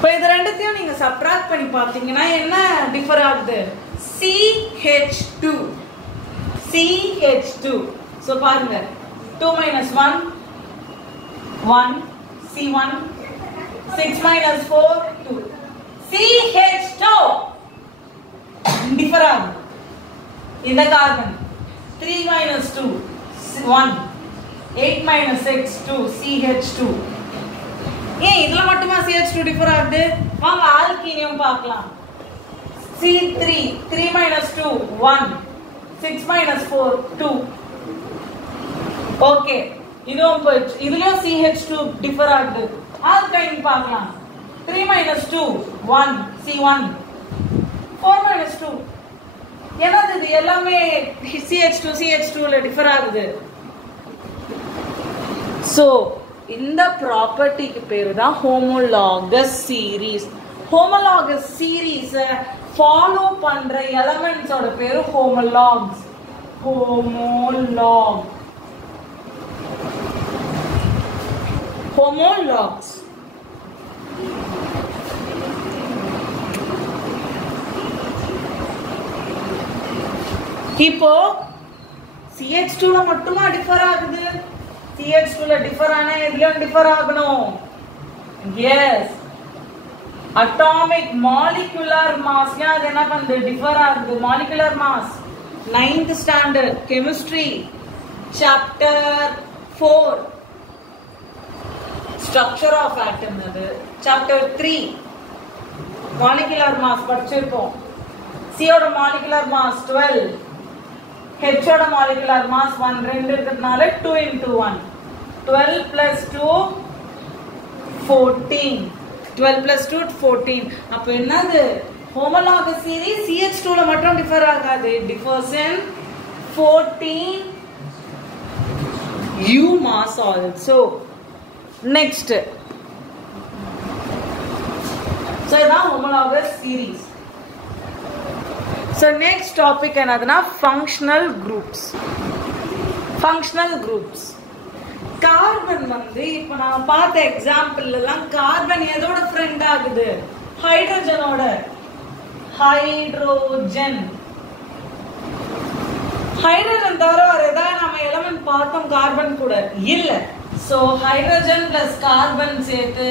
இப்போ இது ரெண்டுத்தையும் நீங்க சப்ட்ராக்ட் பண்ணி பார்த்தீங்கன்னா என்ன டிஃபர் ஆகுது? CH2. CH2. ஸோ பாருங்க 2 minus 1 1 C1 6 minus 4 2 CH2 differ ஆகுது. இந்த கார்பன் 3 minus 2 1 8 minus 6 2 CH2. ஏன் இதுல மட்டுமா CH2 டிஃபர் ஆகுது? வாங்க ஆல்கீனியம் பார்க்கலாம். C3 3 minus 2 1 6 minus 4 2. ஓகே, இதுவும் போயிடுச்சு. இதுலயும் CH2 டிஃபர் ஆகுது. ஆல்கைன் பார்க்கலாம். 3 minus 2 1 C1 4 minus 2. என்னது இது எல்லாமே CH2 ல டிஃபர் ஆகுது. சோ இந்த ப்ராப்பர்ட்டிக்கு பேரு தான் ஹோமோலாகஸ் சீரீஸ். ஹோமோலாகஸ் சீரீஸ ஃபாலோ பண்ற எலிமெண்ட்ஸோட பேரு ஹோமோலாக்ஸ். ஹோமோலாக்ஸ். இப்போ CH2 ல மட்டுமா டிஃபர் ஆகுது? CH2 ல டிஃபர் ஆனா எதுலயும் டிஃபர் ஆகணும். Yes, atomic molecular mass. அது என்ன பண்ணுது? டிஃபர் ஆகுது. Molecular mass 9th standard chemistry chapter 4 structure of atom. அது சாப்டர் 3 மாலிகுலர் மாஸ் படிச்சிருப்போம். C ஓட மாலிகுலர் மாஸ் 12, H ஓட மாலிகுலர் மாஸ் 1 2 இருக்கிறதுனால 2 into 1 12 plus 2 14. 12 plus 2 14. அப்ப என்னது? ஹோமோலாகஸ் சீரிஸ் CH2 ல மட்டும் டிஃபர் ஆகாது. டிஃபர்ஸ் இன் 14 U mass also. Next, so இதான் homologous series. So next topic என்னதுன்னா functional groups. Functional groups. Carbon வந்து இப்ப நான் பார்த்த எக்ஸாம்பிள் எல்லாம் கார்பன் எதோட ஃப்ரெண்ட் ஆகுது? ஹைட்ரஜனோட. ஹைட்ரோஜன் தவிர வேற ஏதாவது நம்ம எலிமெண்ட் பார்த்தோம் கார்பன் கூட இல்ல. சோ ஹைட்ரஜன் பிளஸ் கார்பன் சேர்த்து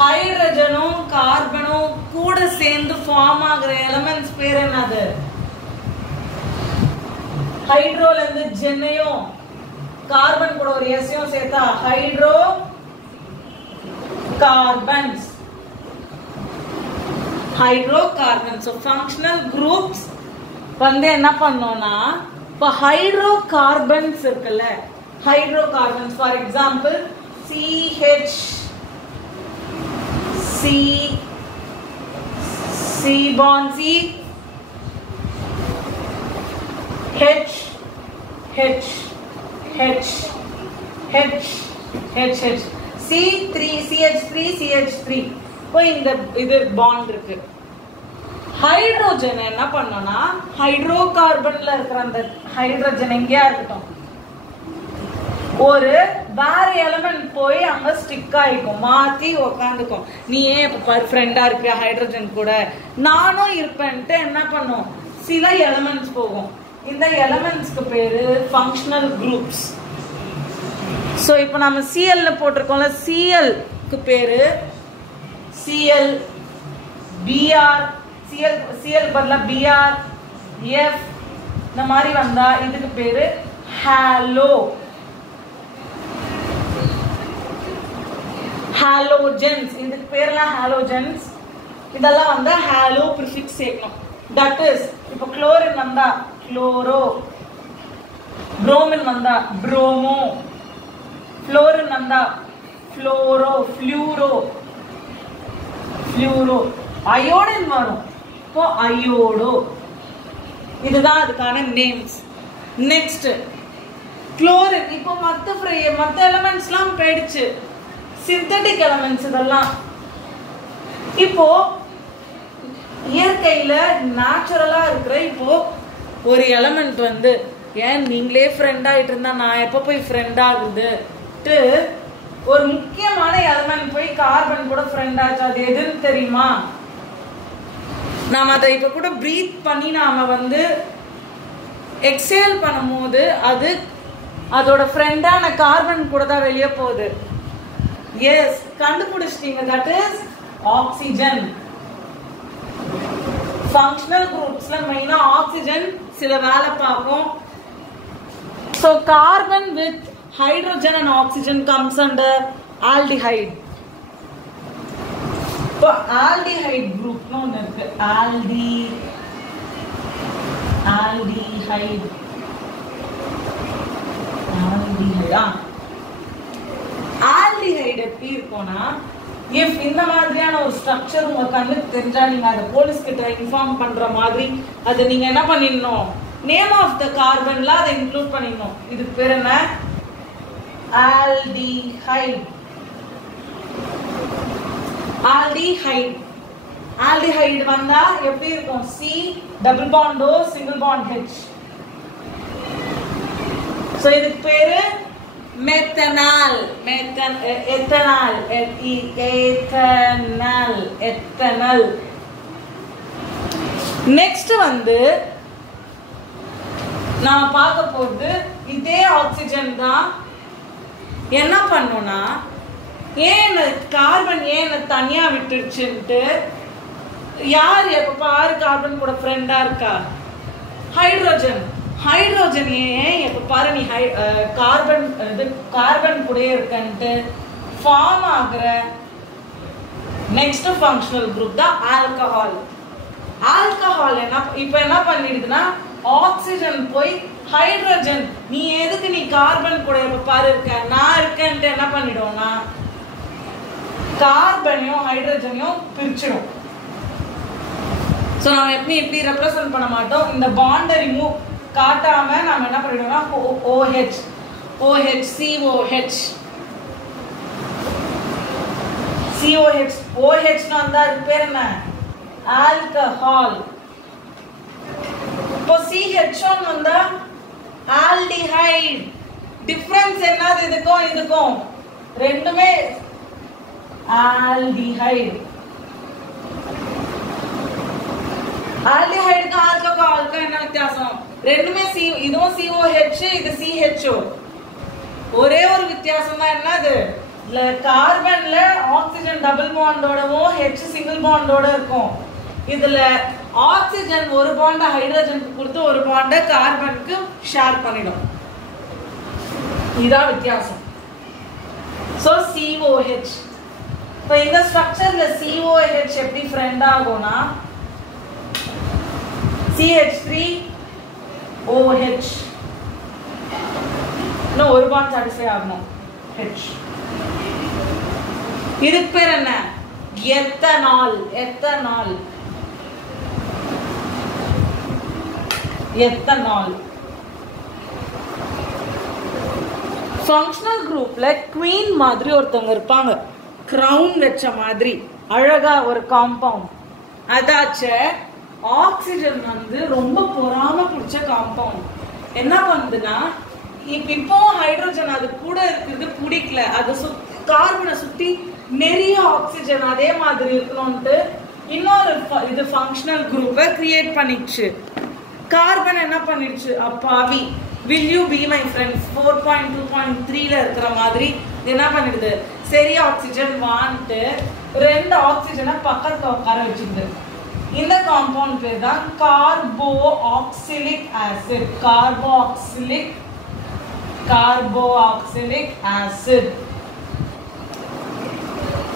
ஹைட்ரஜனும் கார்பனும் கூட சேர்ந்து ஃபார்ம் ஆகுற எலிமெண்ட்ஸ் பேர் என்னது? ஹைட்ரோல இருந்து ஜென்னையும் கார்பன் கூட ஒரு எஸ்ஸையும் சேர்த்தா hydro carbons. Hydrocarbons. Functional groups வந்து என்ன பண்ணோம்னா, இப்போ ஹைட்ரோகார்பன்ஸ் இருக்குல்ல, hydrocarbons for example CH C bond C H H H H H H C3 CH3 CH3. இப்போ இந்த இது பாண்ட் இருக்கு. ஹைட்ரோஜன் என்ன பண்ணோம்னா ஹைட்ரோகார்பன்ல இருக்கிற அந்த ஹைட்ரோஜன் எங்கேயா இருக்கட்டும், ஒரு வேற எலிமெண்ட் போய் அங்க ஸ்டிக் ஆயிக்கும், மாத்தி உக்காந்துக்கும். நீ ஏன் இப்ப ஃப்ரெண்டா இருக்க ஹைட்ரோஜன் கூட, நானும் இருப்பேன்ட்டு என்ன பண்ணும், சில எலிமெண்ட்ஸ் போகும். இந்த எலிமெண்ட்ஸ்க்கு பேரு ஃபங்க்ஷனல் குரூப்ஸ். சோ இப்போ நம்ம Cl போட்டிருக்கோம்ல, Cl க்கு பேரு Cl Br, Cl பதிலா Br F இந்த மாதிரி வந்தா இதுக்கு பேரு ஹாலோ. ஹாலோஜன்ஸ், இதுக்கு பேர்லாம் ஹாலோஜன்ஸ். இதெல்லாம் வந்து ஹாலோ ப்ரிஃபிக்ஸ் சேர்க்கணும். தட் இஸ் இப்போ குளோரின் வந்தா குளோரோ, புரோமின் வந்தா புரோமோ, ஃப்ளோரின் வந்தா ஃப்ளோரோ, ஃப்ளூரோ ஃப்ளூரோ, அயோடின் வரும் இப்போ அயோடோ. இதுதான் அதுக்கான நேம்ஸ். Next chlorine. இப்போ மற்ற எலிமெண்ட்ஸ்லாம் போயிடுச்சு, சிந்தட்டிக் எலிமெண்ட்ஸ் இதெல்லாம். இப்போ இயற்கையில நேச்சுரலா இருக்கிற இப்போ ஒரு எலிமெண்ட் வந்து, ஏன் நீங்களே ஃப்ரெண்ட் ஆயிட்டு இருந்தா நான் எப்ப போய் ஃப்ரெண்ட் ஆகுது, ஒரு முக்கியமான எலிமெண்ட் போய் கார்பன் கூட ஃப்ரெண்ட் ஆச்சு. அது எதுன்னு தெரியுமா? நாம அதை இப்ப கூட பிரீத் பண்ணி நாம வந்து எக்ஸேல் பண்ணும்போது அது அதோட ஃப்ரெண்டான கார்பன் கூட தான் வெளியே போகுது. எஸ், கண்டுபிடிச்சிட்டீங்க. That is oxygen. ஃபங்க்ஷனல் குரூப்ஸ்ல மெயினா ஆக்சிஜன் சில வேலை பார்க்கும். So carbon with hydrogen and oxygen comes under aldehyde. So aldehyde group no irukku. aldehyde எப்படி இருக்கும்னா, if இந்த மாதிரியான ஒரு ஸ்ட்ரக்சர் உங்க கண்ணுக்கு தெரிஞ்சா நீங்க அதை போலீஸ் கிட்ட இன்ஃபார்ம் பண்ற மாதிரி அதை நீங்க என்ன பண்ணிடணும், நேம் ஆஃப் த கார்பன்ல அதை இன்க்ளூட் பண்ணிடணும். இதுக்கு பேர் என்ன? ஆல்டிஹைட். ஆல்டிஹைட் ஆல்டிஹைட் வந்தா எப்படி இருக்கும்? C double bond O single bond H. So இதுக்கு பேரு மெத்தனால். எத்தனால். எத்தனால். நெக்ஸ்ட் வந்து நான் பார்க்க போறது இதே ஆக்சிஜன் தான். என்ன பண்ணுனா, ஏன் கார்பன் ஏன் தனியா விட்டுருச்சுன்ட்டு, யார் எப்ப பாரு கார்பன் கூட ஃப்ரெண்டா இருக்கா? ஹைட்ரோஜன். ஹைட்ரோஜன் ஏன் எப்ப பாரு நீ கார்பன் கூட இருக்கன்ட்டு ஃபார்ம் ஆகுற நெக்ஸ்ட் ஃபங்க்ஷனல் குரூப் தான் ஆல்கஹால். ஆல்கஹால் இப்ப என்ன பண்ணிடுதுன்னா, ஆக்சிஜன் போய் ஹைட்ரோஜன் நீ எதுக்கு நீ கார்பன் கூட எப்ப பாரு இருக்க, நான் இருக்கேன்ட்டு என்ன பண்ணிடுவோம்னா கார்பனையும் ஹைட்ரோஜனையும் பிரிச்சிடும். சோ நம்ம எப்படி ரெப்ரசன்ட் பண்ண மாட்டோம். இந்த பாண்டை ரிமூவ் காட்டாம நாம என்ன பண்ணிடுவோம்னா OH COH OH வந்தா அதுக்கு பேர் என்ன? ஆல்கஹால். இப்போ CH1 வந்தா ஆல்டிஹைட். டிஃபரன்ஸ் என்னது இதுக்கும் ரெண்டுமே ஆல்டிஹைட். ஆல்டிஹைடுக்கு ஆல்கஹாலுக்கு என்ன வித்தியாசம்? ரெண்டுமே இதுவும் COH இது CHO. ஒரே ஒரு வித்தியாசம் தான். என்னது? கார்பன்ல ஆக்சிஜன் டபுள் பாண்டோடவும் H சிங்கிள் பாண்டோட இருக்கும். இதுல ஆக்சிஜன் ஒரு பாண்ட ஹைட்ரோஜனுக்கு கொடுத்து ஒரு பாண்ட கார்பனுக்கு ஷேர் பண்ணிடும். இதான் வித்தியாசம். So COH. இப்போ இந்த ஸ்ட்ரக்சர்ல COH எப்படி ஃப்ரெண்ட் ஆகும்னா, CH3OH இன்னும் ஒரு பாண்ட் சாட்டிஸ்ஃபை ஆகணும். H. இதுக்கு பேர் என்ன? எத்தனால். ஃபங்க்ஷனல் குரூப்ல குவீன் மாதிரி ஒருத்தவங்க இருப்பாங்க, கிரவுன் வச்ச மாதிரி அழகா ஒரு காம்பவுண்ட். அதாச்சு ஆக்சிஜன் வந்து ரொம்ப பொறாம பிடிச்ச காம்பவுண்ட். என்ன பண்ணுதுன்னா, இப்போ ஹைட்ரோஜன் அது கூட இருக்கிறது பிடிக்கல, அது கார்பனை சுத்தி நிறைய ஆக்சிஜன் அதே மாதிரி இருக்கணும்ட்டு இன்னொரு இது ஃபங்க்ஷனல் குரூப்பை கிரியேட் பண்ணிடுச்சு. கார்பன் என்ன பண்ணிடுச்சு, அப்பாவி will you be my friend 4.2.3ல இருக்கிற மாதிரி என்ன பண்ணிடுது, சரி ஆக்சிஜன் வான்ட்டு ரெண்டு ஆக்சிஜனை பக்கத்துல உட்கார வச்சுது. இந்த காம்பவுண்ட் பேர் தான் கார்போஆக்சிலிக் ஆசிட். கார்போஆக்சிலிக் ஆசிட்.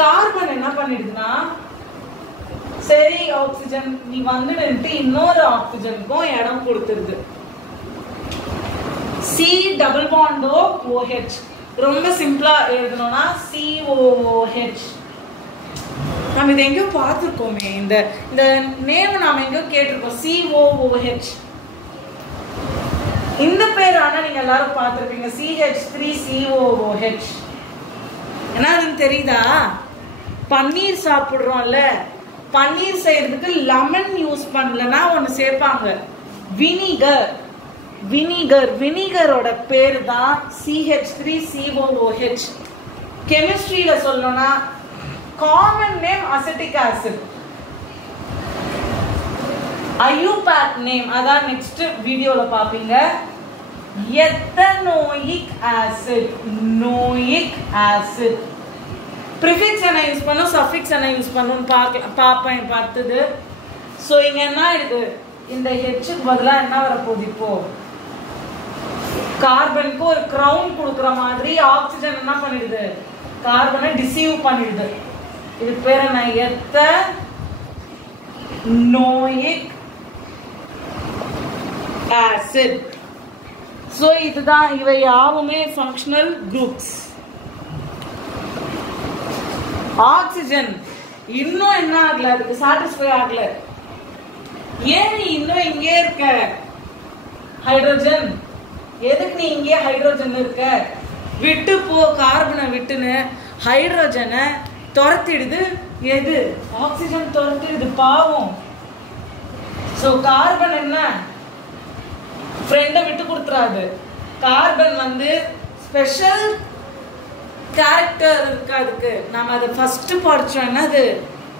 கார்பன் என்ன பண்ணிடுதுன்னா, சரி ஆக்சிஜன் நீ வந்துட்டு இன்னொரு ஆக்சிஜனுக்கும் இடம் கொடுத்துருது. C டபுள் பாண்டோ OH. ரொம்ப சிம்பிளா எழுதணும்னா COOH. நம்ம இதை எங்கேயோ பார்த்துருக்கோமே, இந்த நேம் நாம எங்கேயோ கேட்டிருக்கோம், COOH. இந்த பேர் ஆனா நீங்க எல்லாரும் பார்த்துருப்பீங்க, CH3COOH. என்னதுன்னு தெரியுதா? பன்னீர் சாப்பிடுறோம்ல, பன்னீர் செய்யறதுக்கு லெமன் யூஸ் பண்ணலன்னா ஒன்னு சேர்ப்பாங்க, வினிகர். வினிகரோட பேரு தான் CH3COOH. கெமிஸ்ட்ரியில சொல்லணும்னா common name acetic acid. IUPAC name அதான் நெக்ஸ்ட் வீடியோல பாப்பீங்க. எத்தனோயிக் ஆசிட், நோயிக் ஆசிட். ப்ரிஃபிக்ஸ் என்ன யூஸ் பண்ணும், சஃபிக்ஸ் என்ன யூஸ் பண்ணும் பார்ப்பேன் பார்த்தது. ஸோ இங்க என்ன இருக்கு, இந்த ஹெச்சுக்கு பதிலாக என்ன வரப்போகுது, இப்போ கார்பனுக்கு ஒரு கிரவுன் கொடுக்குற மாதிரி ஆக்சிஜன் என்ன பண்ணிடுது, கார்பனை டிசீவ் பண்ணிடுது. இது பேர் என்ன, எத்தனோயிக் ஆசிட். ஸோ இதுதான், இவை யாவுமே ஃபங்க்ஷனல் குரூப்ஸ். ஆக்சிஜன் இன்னும் என்ன ஆகல, அதுக்கு சாட்டிஸ்ஃபை ஆகல. ஏன் நீ இன்னும் இங்கே இருக்க, ஹைட்ரோஜன் எதுக்கு நீ இங்கே ஹைட்ரோஜன் இருக்க, விட்டு போ கார்பனை விட்டுன்னு ஹைட்ரோஜனை துரத்திடுது. எது, ஆக்சிஜன் துரத்திடுது, பாவம். ஸோ கார்பன் என்ன, ஃப்ரெண்டை விட்டு கொடுத்துறாது. கார்பன் வந்து ஸ்பெஷல் கேரக்டர் இருக்கு அதுக்கு. நம்ம அதை ஃபர்ஸ்ட் படிச்சோம், என்னது,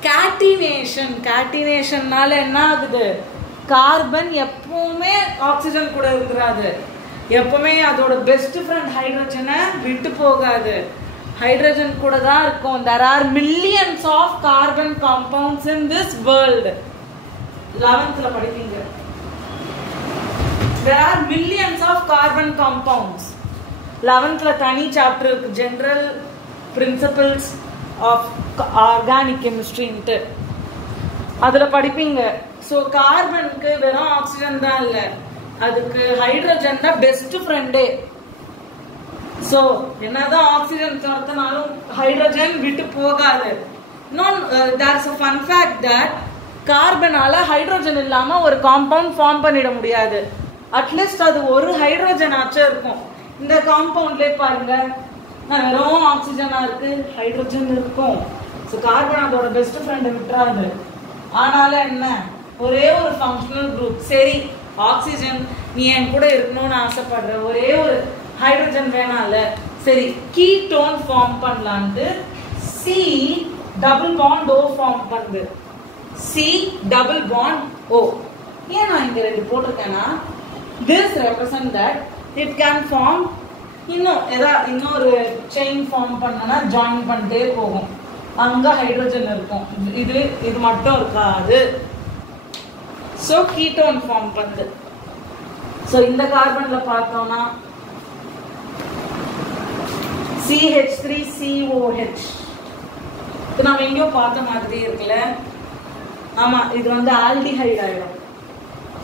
கேட்டினேஷன். கேட்டினேஷன்னால என்ன ஆகுது, கார்பன் எப்பவுமே ஆக்சிஜன் கூட இருக்கிறாது, எப்பவுமே அதோட பெஸ்ட் ஃப்ரெண்ட் ஹைட்ரோஜனை விட்டு போகாது, ஹைட்ரோஜன் கூட தான் இருக்கும். there are millions of carbon compounds in this world. 11th படிப்பீங்க. there are millions of carbon compounds. 11th தனி சாப்டர் இருக்கு, ஜெனரல் பிரின்சிபிள்ஸ் ஆஃப் ஆர்கானிக் கெமிஸ்ட்ரின்ட்டு, அதுல படிப்பீங்க. ஸோ கார்பனுக்கு வெறும் ஆக்சிஜன் தான் இல்லை, அதுக்கு ஹைட்ரோஜன் தான் பெஸ்ட் ஃப்ரெண்டே. ஸோ என்னதான் ஆக்சிஜன் துரத்தினாலும் ஹைட்ரோஜன் விட்டு போகாது. there's a fun fact that கார்பனால ஹைட்ரோஜன் இல்லாம ஒரு காம்பவுண்ட் ஃபார்ம் பண்ணிட முடியாது. அட்லீஸ்ட் அது ஒரு ஹைட்ரோஜன் ஆச்சும் இருக்கும். இந்த காம்பவுண்ட்ல பாருங்க, வெறும் ஆக்சிஜனா இருக்கு, ஹைட்ரோஜன் இருக்கும். ஸோ கார்பன் அதோட பெஸ்ட் ஃப்ரெண்டை விட்டுறாது. ஆனாலும் என்ன, ஒரே ஒரு ஃபங்க்ஷனல் குரூப். சரி, ஆக்சிஜன் நீ என் கூட இருக்கணும்னு ஆசைப்படுற, ஒரே ஒரு ஹைட்ரோஜன் வேணாம்ல, சரி கீட்டோன் ஃபார்ம் பண்ணலான்ட்டு C double bond O form பண்ணுது. C double bond O. ஏன் நான் இங்க 2 போட்டிருக்கேன்னா, this represent that it can form இன்னொரு செயின் ஃபார்ம் பண்ணனா ஜாயின் பண்ணிட்டே போகும், அங்க ஹைட்ரோஜன் இருக்கும், இது மட்டும் இருக்காது. ஸோ கீட்டோன் ஃபார்ம் பண்ணுது. ஸோ இந்த கார்பன்ல பார்த்தோம்னா CH3COH, இது நம்ம எங்கேயோ பார்த்த மாதிரி இருக்குல்ல. ஆமா, இது வந்து ஆல்டிஹைட் ஆயிடும்.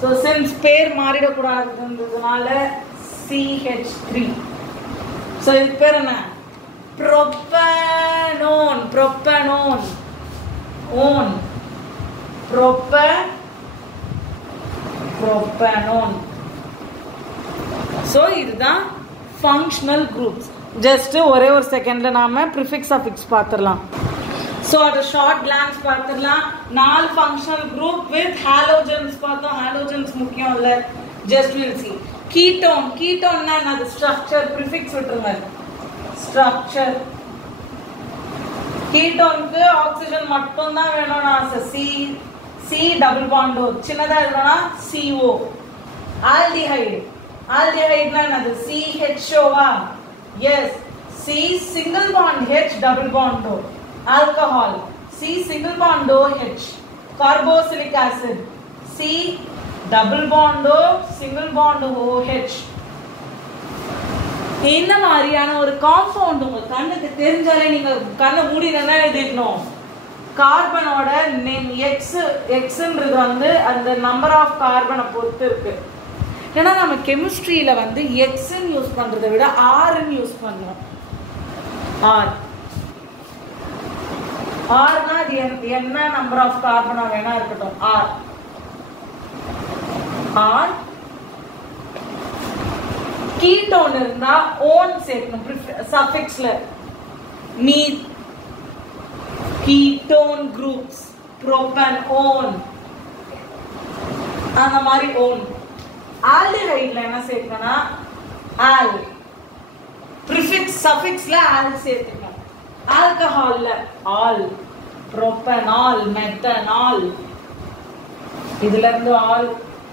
ஸோ சின்ஸ் பேர் மாறிடக்கூடாதுன்றதுனால CH3. ஸோ இது பேர் என்ன, ப்ரோப்பனோன். ப்ரோப்பனோன் ஓன் ப்ரோப்பனோன். ஸோ இதுதான் ஃபங்க்ஷனல் குரூப்ஸ். ஜஸ்ட் ஒரே ஒரு செகண்ட்ல நாம ப்ரிஃபிக்ஸ் அஃபிக்ஸ் பார்த்துடலாம். ஸோ அது ஷார்ட் கிளான்ஸ் பார்த்துடலாம். 4 ஃபங்க்ஷனல் குரூப் வித் ஹாலோஜன்ஸ் பார்த்தோம். ஹாலோஜன்ஸ் முக்கியம் இல்லை, ஜஸ்ட் வில் சி. கீட்டோன், கீட்டோன்னா என்னது, ஸ்ட்ரக்சர். ப்ரிஃபிக்ஸ் விட்டுருங்க, ஸ்ட்ரக்சர். கீட்டோனுக்கு ஆக்சிஜன் மட்டும் தான் வேணும்னா சி டபுள் பாண்டோ, சின்னதா இருக்கணும்னா CO. ஆல்டிஹைடு, ஆல்டிஹைட்னா என்னது, CHOவா, yes, C single bond H double பாண்டோ. Alcohol, C single bond OH. Carboxylic acid, C double bond O single bond OH. இந்த மாதிரியான ஒரு காம்பவுண்ட் உங்க கண்ணுக்கு தெரிஞ்சாலே நீங்க கண்ணை மூடினா எழுதிடணும். கார்பனோட நேம் எக்ஸ்ன்றது வந்து அந்த நம்பர் ஆஃப் கார்பனை பொறுத்து இருக்கு. ஏன்னா நம்ம கெமிஸ்ட்ரியில வந்து எக்ஸ்ன்னு யூஸ் பண்றதை விட ஆர்ன்னு யூஸ் பண்ணுவோம். ஆர்னா அது என்ன நம்பர் ஆஃப் கார்பனா வேணா இருக்கட்டும். ஆர் கீட்டோன் இருந்தா ஓன் சேர்க்கணும் சஃபிக்ஸ்ல. மீத் கீட்டோன் குரூப்ஸ் ப்ரோபன் ஓன் அந்த மாதிரி ஓன். ஆல்டிஹைட்ல என்ன சேர்க்கணும்னா ஆல். ப்ரிஃபிக்ஸ் சஃபிக்ஸ்ல ஆல் சேர்த்துக்கணும். ஆல்கஹால்ல ஆல், புரோபனால், மெத்தனால், இதுல இருந்து ஆல்,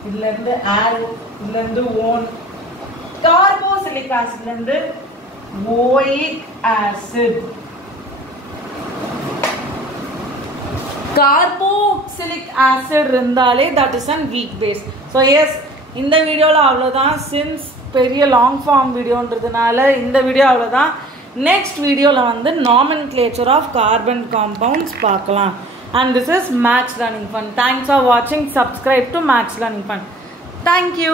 இதுல இருந்து ஆல், இதுல இருந்து ஓன். கார்போசிலிக் ஆசிட்ல இருந்து ஓயிக் ஆசிட். கார்போக்சிலிக் ஆசிட் இருந்தாலே that is an weak base. So yes, இந்த வீடியோல அவ்வளவுதான். சின்ஸ் பெரிய லாங் ஃபார்ம் வீடியோன்றதுனால இந்த வீடியோ அவ்வளவுதான். நெக்ஸ்ட் வீடியோல வந்து nomenclature of carbon compounds பார்க்கலாம். And this is Maths Learning Fun. Thanks for watching. Subscribe to Maths Learning Fun. Thank you.